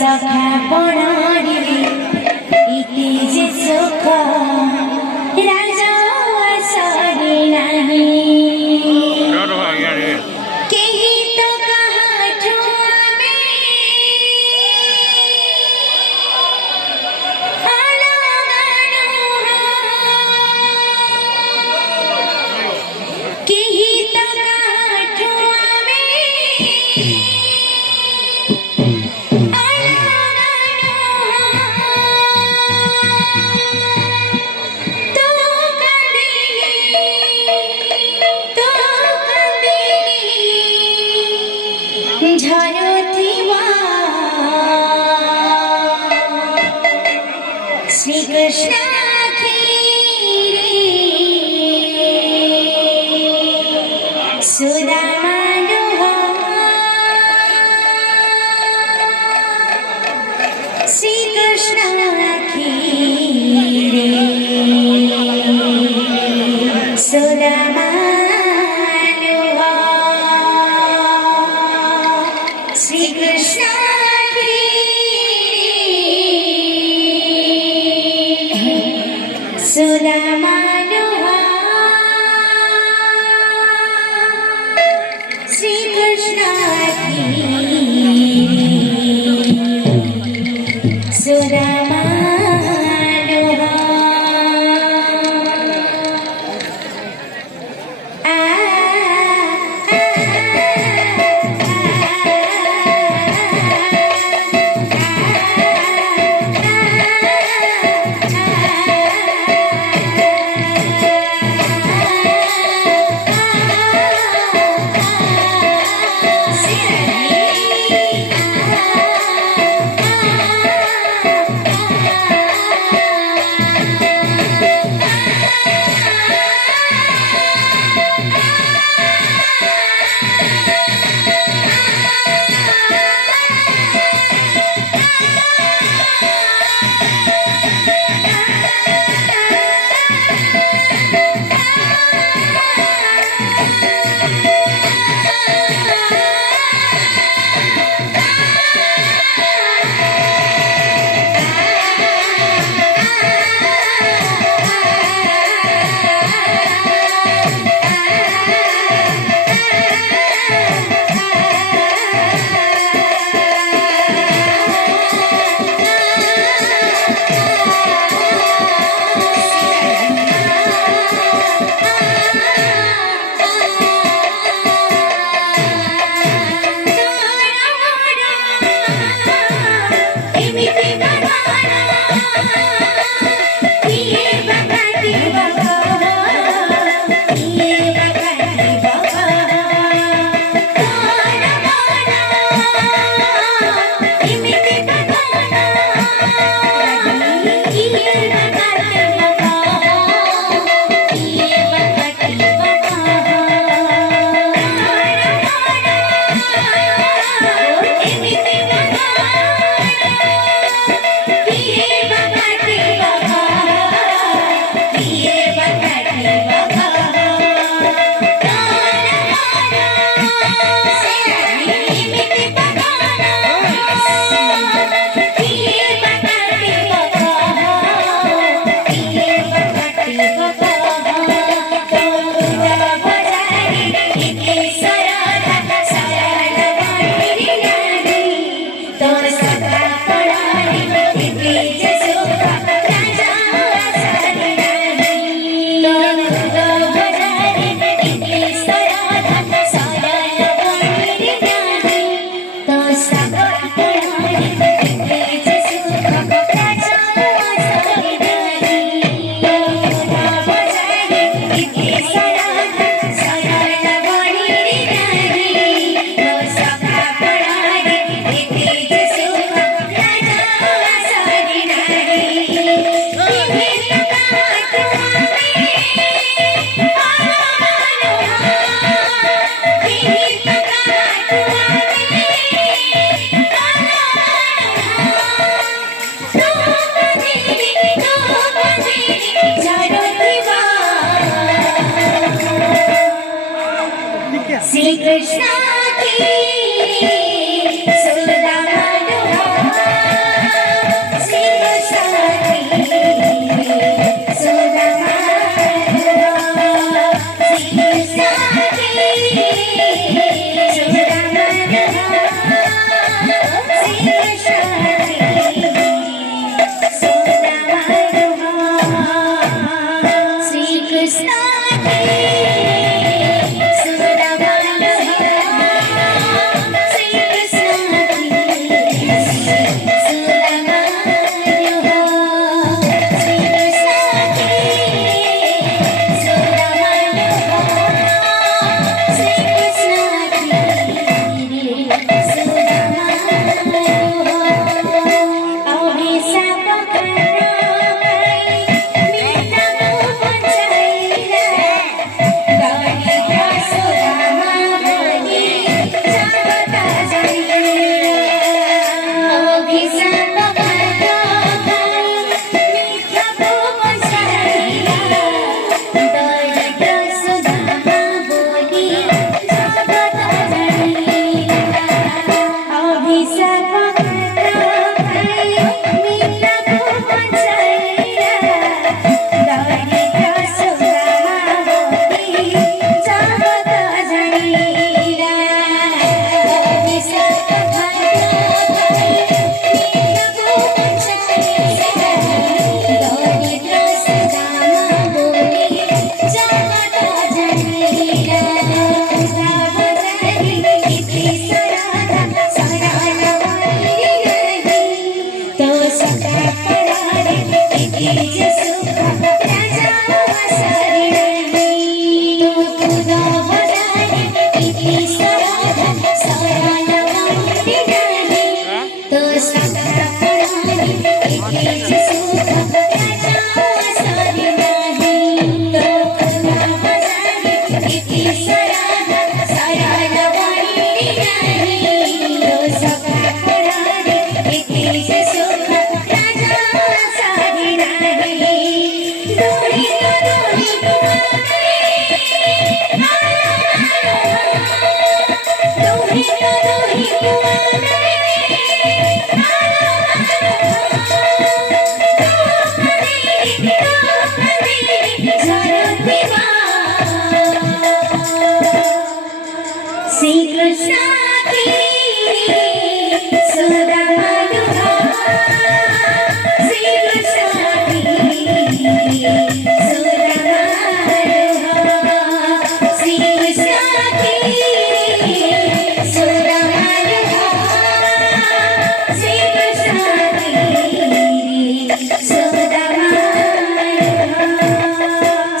सखा पणारी इति जे सुख राजा सारी नाही केही तो कहा छुआमे केही तो कहा छुआमे श्री कृष्ण सुदामानुहा श्री कृष्ण सुदामानुहा श्री कृष्ण सुदामानुहा श्री कृष्ण सुदामानुहा सखा पुराणी एकेच सुख राजा सारी नाही लोक नावाजारी एकी सराधा सराला वाईट नाही सखा पुराणी एकेच सुख राजा सारी नाही दोही दोही दोही दोही श्री कृष्ण की सुदामा दुहा श्री कृष्ण की सुदामा दुहा श्री कृष्ण की सुदामा दुहा श्री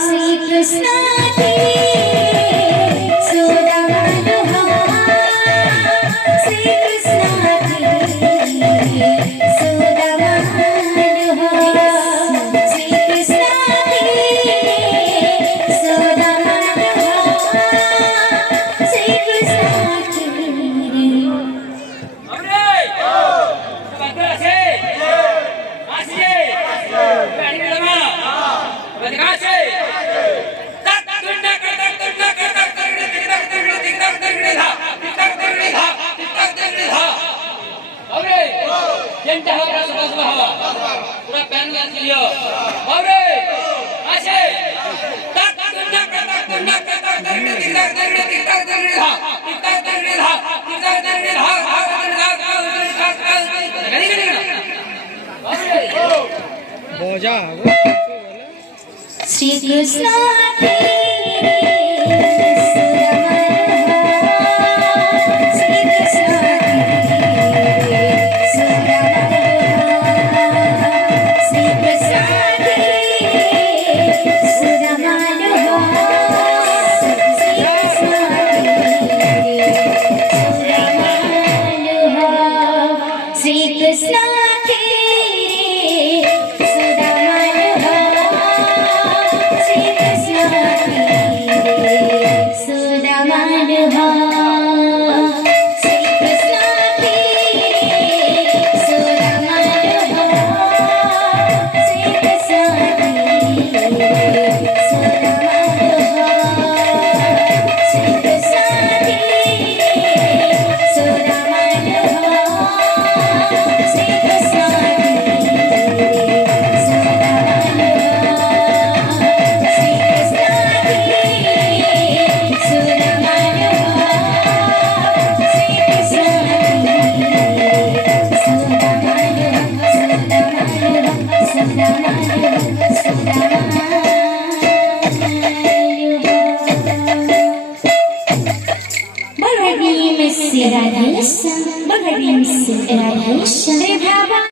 कृष्ण की सुदामा दुहा श्री कृष्ण की सुदामा दुहा श्री कृष्ण की सुदामा दुहा श्री कृष्ण की सुदामा दुहा श्री कृष्ण की श्री कृष्ण की सुदामा दुहा श्री कृष्ण की सुदामा दुहा श्री कृष्ण की सुदामा दुहा श्री कृष्ण की सुदामा दुहा श्री कृष्ण की सुदामा दुहा श्री कृष्ण की सुदामा दुहा श्री कृष्ण की सुदामा दुहा श्री कृष्ण की सुदामा दुहा श्री कृष्ण की सुदामा दुहा